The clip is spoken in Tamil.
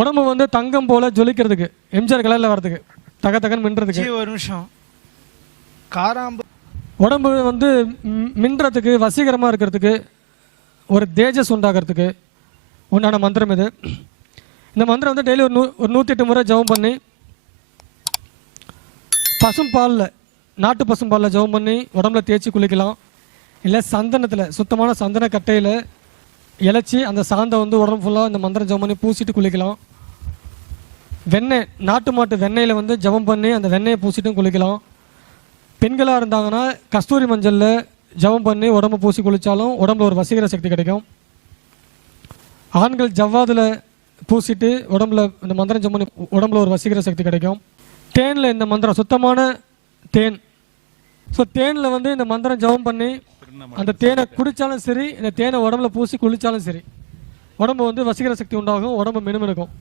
உடம்பு வந்து தங்கம் போல ஜொலிக்கிறதுக்கு எம்ஜிஆர் கலரில் வர்றதுக்கு தக தகன்னு மின்றதுக்கு. ஒரு நிமிஷம். காராம்பு உடம்பு வந்து மின்றதுக்கு வசீகரமாக இருக்கிறதுக்கு ஒரு தேஜஸ் உண்டாகிறதுக்கு உண்டான மந்திரம் இது. இந்த மந்திரம் வந்து டெய்லி ஒரு நூ ஒரு நூற்றி எட்டு முறை ஜெபம் பண்ணி பசும்பாலில் நாட்டு பசும்பாலில் ஜெபம் பண்ணி உடம்புல தேய்ச்சி குளிக்கலாம். இல்லை சந்தனத்தில் சுத்தமான சந்தன கட்டையில் இழைச்சி அந்த சாந்தை வந்து உடம்பு ஃபுல்லாக இந்த மந்திரம் ஜெபம் பண்ணி பூசிட்டு குளிக்கலாம். வெண்ணெய் நாட்டு மாட்டு வெண்ணெயில் வந்து ஜெபம் பண்ணி அந்த வெண்ணெயை பூசிட்டும் குளிக்கலாம். பெண்களாக இருந்தாங்கன்னா கஸ்தூரி மஞ்சளில் ஜெபம் பண்ணி உடம்பு பூசி குளித்தாலும் உடம்புல ஒரு வசீகர சக்தி கிடைக்கும். ஆண்கள் ஜவ்வாதில் பூசிட்டு உடம்புல இந்த மந்திரம் ஜெபம் பண்ணி உடம்புல ஒரு வசீகர சக்தி கிடைக்கும். தேனில் இந்த மந்திரம் சுத்தமான தேன். ஸோ தேனில் வந்து இந்த மந்திரம் ஜெபம் பண்ணி அந்த தேனை குடித்தாலும் சரி இந்த தேனை உடம்புல பூசி குளித்தாலும் சரி உடம்பு வந்து வசீகர சக்தி உண்டாகும் உடம்பு மினுமினுக்கும்.